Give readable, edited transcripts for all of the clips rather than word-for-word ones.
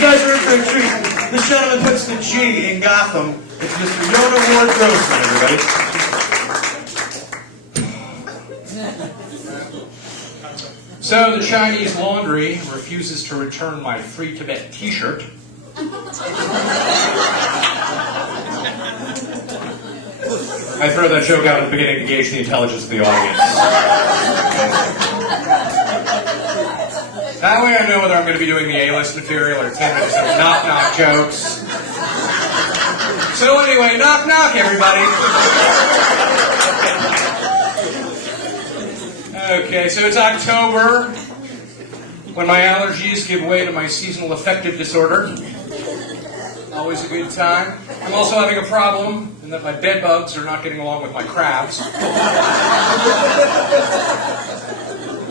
You guys are in for a treat. This gentleman puts the G in Gotham. It's Mr. Yonah Ward Grossman, everybody. So the Chinese laundry refuses to return my Free Tibet t-shirt. I throw that joke out at the beginning to gauge the intelligence of the audience. That way I know whether I'm going to be doing the A-list material or 10 minutes of knock-knock jokes. So anyway, knock-knock, everybody. Okay, so it's October, when my allergies give way to my seasonal affective disorder. Always a good time. I'm also having a problem in that my bed bugs are not getting along with my crabs.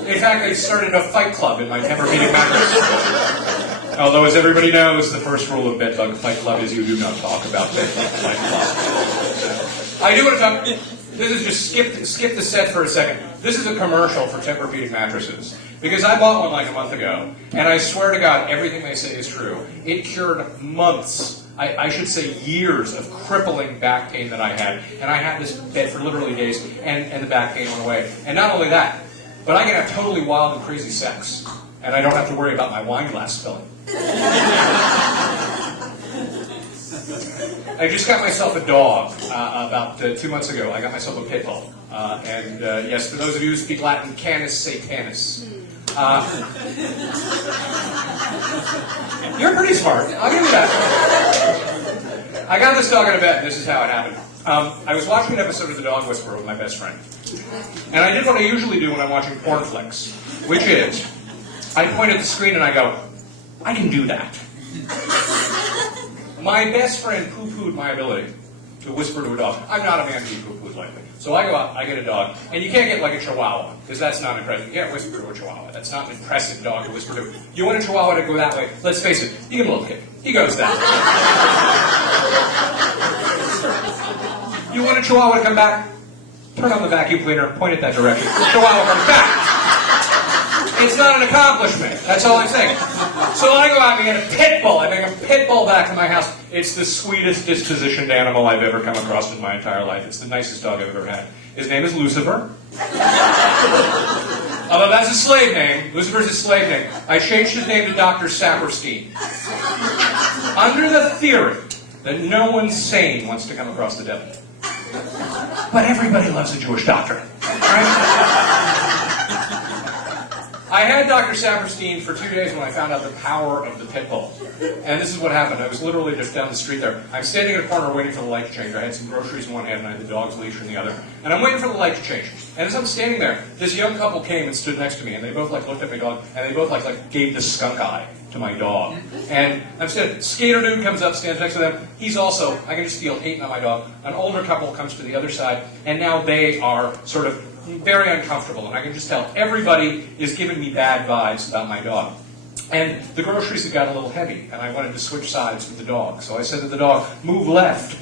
In fact, I started a fight club in my Tempur-Pedic mattress. Although, as everybody knows, the first rule of Bed Bug Fight Club is you do not talk about Bed Bug Fight Club. So, I do want to talk. This is just skip the set for a second. This is a commercial for Tempur-Pedic mattresses. Because I bought one like a month ago, and I swear to God, everything they say is true. It cured months, I should say years, of crippling back pain that I had. And I had this bed for literally days, and the back pain went away. And not only that, but I can have totally wild and crazy sex. And I don't have to worry about my wine glass spilling. I just got myself a dog about 2 months ago. I got myself a pit bull. Yes, for those of you who speak Latin, canis satanis. You're pretty smart. I'll give you that. I got this dog out of bed. This is how it happened. I was watching an episode of The Dog Whisperer with my best friend. And I did what I usually do when I'm watching porn flicks, which is, I point at the screen and I go, I can do that. My best friend poo-pooed my ability to whisper to a dog. I'm not a man who poo-poos lightly. So I go out, I get a dog, and you can't get like a chihuahua, because that's not impressive. You can't whisper to a chihuahua. That's not an impressive dog to whisper to. You want a chihuahua to go that way, let's face it, you give him a little kick. He goes that way. You want a chihuahua to come back? Turn on the vacuum cleaner, point it that direction. The chihuahua comes back. It's not an accomplishment. That's all I'm saying. So I go out and get a pit bull. I bring a pit bull back to my house. It's the sweetest dispositioned animal I've ever come across in my entire life. It's the nicest dog I've ever had. His name is Lucifer. Although that's a slave name. Lucifer's a slave name. I changed his name to Dr. Saperstein. Under the theory that no one sane wants to come across the devil. But everybody loves a Jewish doctor. Right? I had Dr. Saperstein for 2 days when I found out the power of the pit bull. And this is what happened. I was literally just down the street there. I'm standing in a corner waiting for the light to change. I had some groceries in one hand and I had the dog's leash in the other. And I'm waiting for the light to change. And as I'm standing there, this young couple came and stood next to me. And they both looked at my dog. And they both gave the skunk eye to my dog. And I'm standing. Skater dude comes up, stands next to them. He's also, I can just feel hating on my dog. An older couple comes to the other side. And now they are sort of very uncomfortable, and I can just tell everybody is giving me bad vibes about my dog. And the groceries had got a little heavy, and I wanted to switch sides with the dog. So I said to the dog, move left,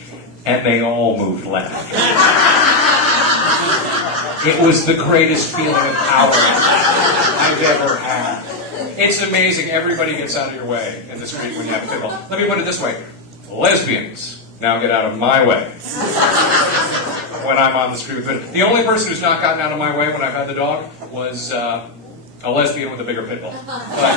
and they all moved left. It was the greatest feeling of power I've ever had. It's amazing. Everybody gets out of your way in the street when you have a pit bull. Let me put it this way. Lesbians now get out of my way when I'm on the street with it. The only person who's not gotten out of my way when I've had the dog was a lesbian with a bigger pit bull. But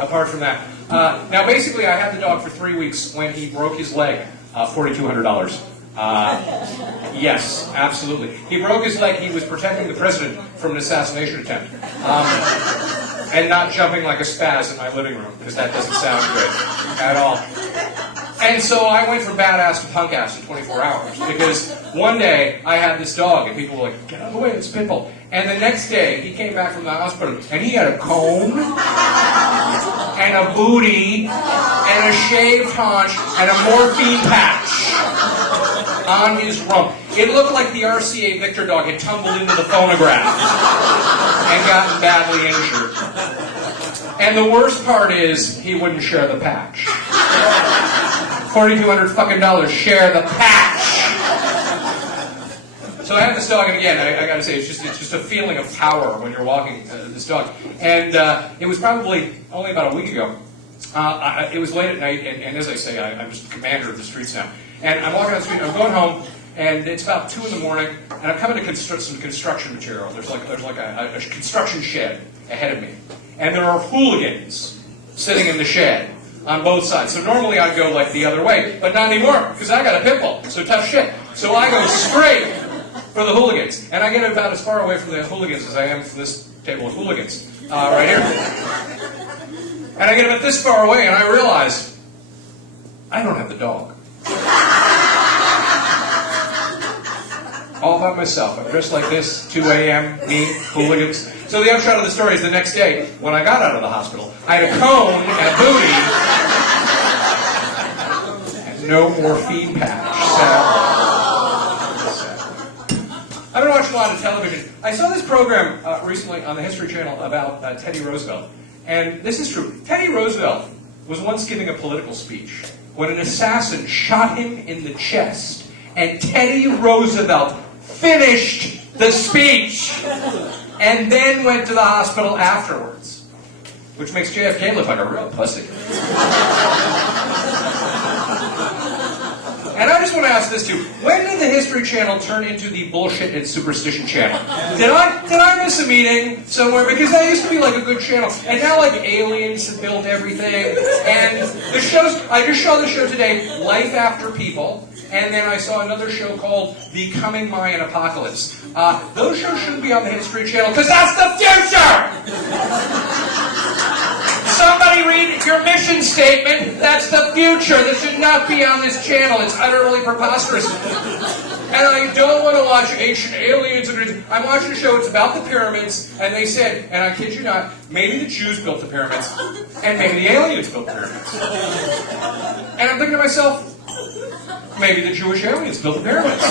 apart from that. Now basically I had the dog for 3 weeks when he broke his leg. $4,200. Yes, absolutely. He broke his leg. He was protecting the president from an assassination attempt. And not jumping like a spaz in my living room, because that doesn't sound good at all. And so I went from badass to punk ass in 24 hours, because one day I had this dog, and people were like, get out of the way, it's a pit bull. And the next day, he came back from the hospital, and he had a comb, and a booty, and a shaved haunch, and a morphine patch on his rump. It looked like the RCA Victor dog had tumbled into the phonograph and gotten badly injured. And the worst part is, he wouldn't share the patch. $4,200 fucking dollars, share the patch. So I have this dog, and again, I gotta say, it's just a feeling of power when you're walking this dog. And it was probably only about a week ago. It was late at night, and as I say, I'm just the commander of the streets now. And I'm walking down the street, I'm going home, and it's about 2 in the morning, and I'm coming to construct some construction material. There's like a construction shed ahead of me. And there are hooligans sitting in the shed on both sides. So normally I'd go like the other way, but not anymore, because I got a pit bull, so tough shit. So I go straight for the hooligans. And I get about as far away from the hooligans as I am from this table of hooligans, right here. And I get about this far away, and I realize I don't have the dog. All by myself. I'm dressed like this, 2 a.m., me, hooligans. So the upshot of the story is the next day, when I got out of the hospital, I had a cone and a booty, and no morphine patch. I've been watching a lot of television. I saw this program recently on the History Channel about Teddy Roosevelt. And this is true. Teddy Roosevelt was once giving a political speech when an assassin shot him in the chest, and Teddy Roosevelt finished the speech and then went to the hospital afterwards, which makes JFK look like a real pussy. And I just want to ask this too. When did the History Channel turn into the bullshit and superstition channel? Did I miss a meeting somewhere? Because that used to be like a good channel. And now like aliens have built everything. And the shows, I just saw the show today, Life After People. And then I saw another show called The Coming Mayan Apocalypse. Those shows shouldn't be on the History Channel because that's the future! Somebody read your mission statement. That's the future. This should not be on this channel. It's utterly preposterous. And I don't want to watch ancient aliens. I'm watching a show. It's about the pyramids. And they said, and I kid you not, maybe the Jews built the pyramids. And maybe the aliens built the pyramids. And I'm thinking to myself, maybe the Jewish aliens built the pyramids.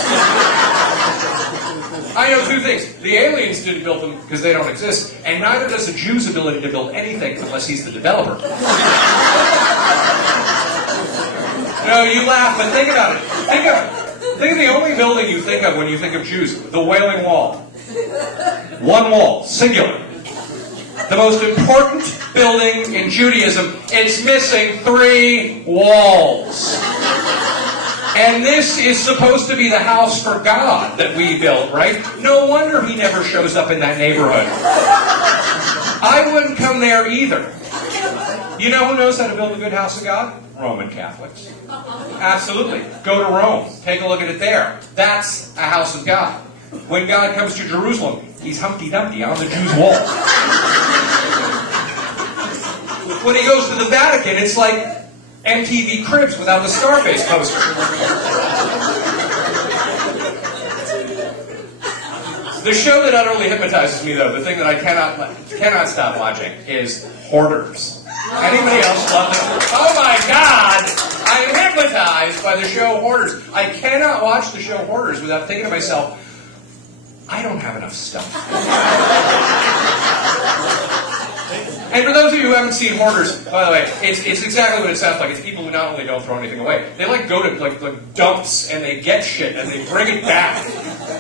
I know 2 things. The aliens didn't build them because they don't exist, and neither does the Jew's ability to build anything unless he's the developer. No, you laugh, but think about it. Think of the only building you think of when you think of Jews. The Wailing Wall. 1 wall, singular. The most important building in Judaism. It's missing 3 walls. And this is supposed to be the house for God that we built, right? No wonder he never shows up in that neighborhood. I wouldn't come there either. You know who knows how to build a good house of God? Roman Catholics. Absolutely. Go to Rome. Take a look at it there. That's a house of God. When God comes to Jerusalem, he's Humpty Dumpty on the Jews' wall. When he goes to the Vatican, it's like MTV Cribs without the Scarface poster. The show that utterly hypnotizes me, though, the thing that I cannot stop watching, is Hoarders. Anybody else love it? Oh my God! I'm hypnotized by the show Hoarders. I cannot watch the show Hoarders without thinking to myself, I don't have enough stuff. And for those of you who haven't seen Hoarders, by the way, it's exactly what it sounds like. It's people who not only don't throw anything away, they like go to like dumps and they get shit and they bring it back.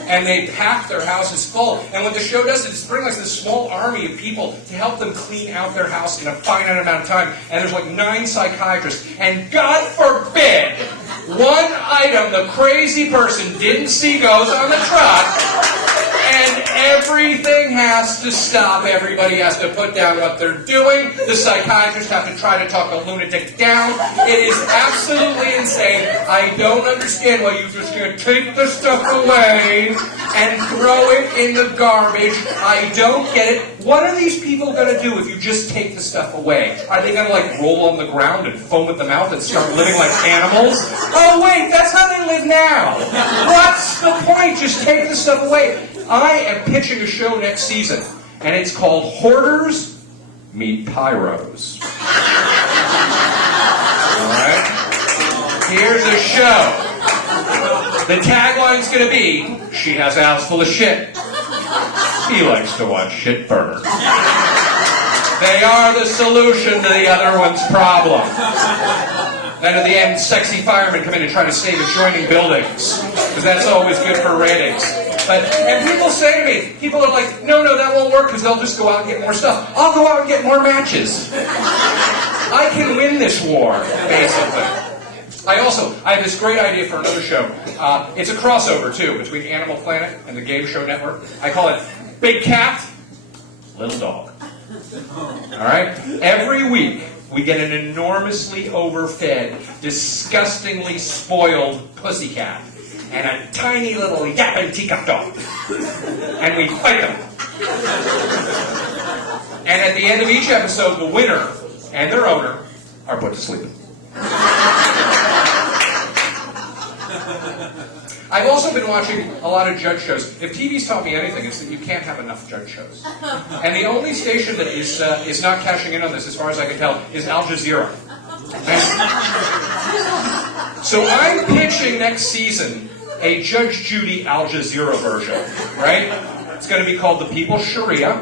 And they pack their houses full. And what the show does is bring like this small army of people to help them clean out their house in a finite amount of time. And there's like 9 psychiatrists. And God forbid, one item the crazy person didn't see goes on the truck. And everything has to stop. Everybody has to put down what they're doing. The psychiatrists have to try to talk a lunatic down. It is absolutely insane. I don't understand why you just can't take the stuff away and throw it in the garbage. I don't get it. What are these people going to do if you just take the stuff away? Are they going to like roll on the ground and foam at the mouth and start living like animals? Oh wait, that's how they live now. What's the point? Just take the stuff away. I am pitching a show next season, and it's called Hoarders Meet Pyros. Alright? Here's a show. The tagline's going to be, she has a house full of shit. He likes to watch shit burn. They are the solution to the other one's problem. Then at the end, sexy firemen come in and try to save adjoining buildings. Because that's always good for ratings. And people say to me, people are like, no, that won't work because they'll just go out and get more stuff. I'll go out and get more matches. I can win this war, basically. I have this great idea for another show. It's a crossover, too, between Animal Planet and the Game Show Network. I call it Big Cat, Little Dog. All right? Every week, we get an enormously overfed, disgustingly spoiled pussycat and a tiny little yapping teacup dog. And we fight them. And at the end of each episode, the winner and their owner are put to sleep. I've also been watching a lot of judge shows. If TV's taught me anything, it's that you can't have enough judge shows. And the only station that is not cashing in on this, as far as I can tell, is Al Jazeera. So I'm pitching next season a Judge Judy Al Jazeera version, right? It's going to be called The People's Sharia.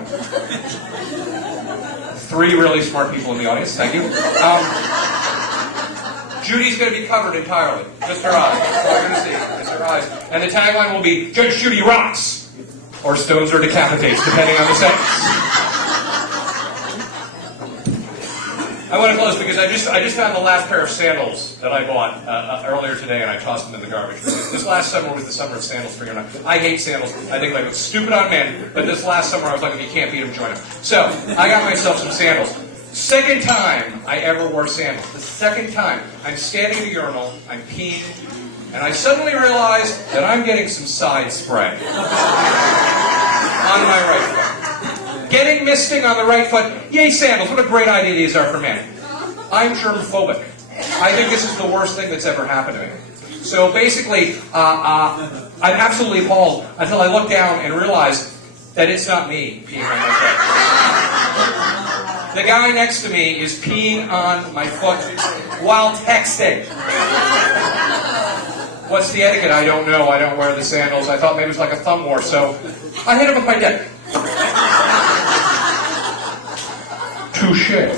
3 really smart people in the audience, thank you. Judy's going to be covered entirely. Just her eyes. That's all you're going to see. Just her eyes. And the tagline will be, Judge Judy rocks! Or stones her decapitates, depending on the sentence. I want to close because I just found the last pair of sandals that I bought earlier today, and I tossed them in the garbage. This last summer was the summer of sandals for Yonah. I hate sandals. I think like it's stupid on men, but this last summer I was like, if you can't beat them, join them. So, I got myself some sandals. Second time I ever wore sandals. The second time, I'm standing in a urinal, I'm peeing, and I suddenly realize that I'm getting some side spray on my right foot. Getting misting on the right foot. Yay, sandals. What a great idea these are for men. I'm germophobic. I think this is the worst thing that's ever happened to me. So basically, I'm absolutely appalled until I look down and realize that it's not me peeing on my foot. The guy next to me is peeing on my foot while texting. What's the etiquette? I don't know. I don't wear the sandals. I thought maybe it was like a thumb war, so I hit him with my dick. Touché.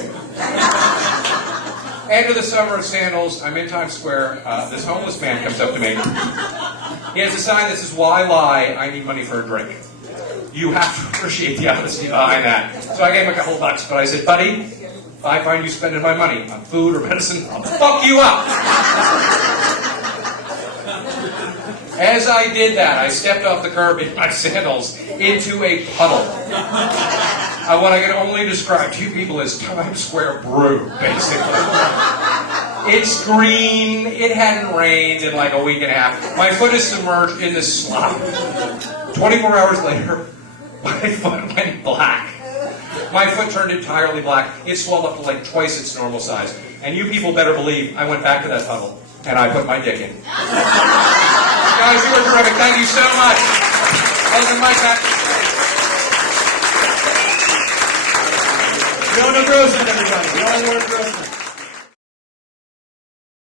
End of the summer of sandals. I'm in Times Square. This homeless man comes up to me. He has a sign that says, "Why lie? I need money for a drink." You have to appreciate the honesty behind that. So I gave him a couple bucks, but I said, "Buddy, if I find you spending my money on food or medicine, I'll fuck you up." As I did that, I stepped off the curb in my sandals into a puddle. What I can only describe to you people as Times Square brew, basically. It's green. It hadn't rained in like a week and a half. My foot is submerged in this slop. 24 hours later, my foot went black. My foot turned entirely black. It swelled up to like twice its normal size. And you people better believe I went back to that puddle and I put my dick in. Guys, you were terrific. Thank you so much. Welcome, Mike back. Yonah Grossman, everybody. Yonah Grossman.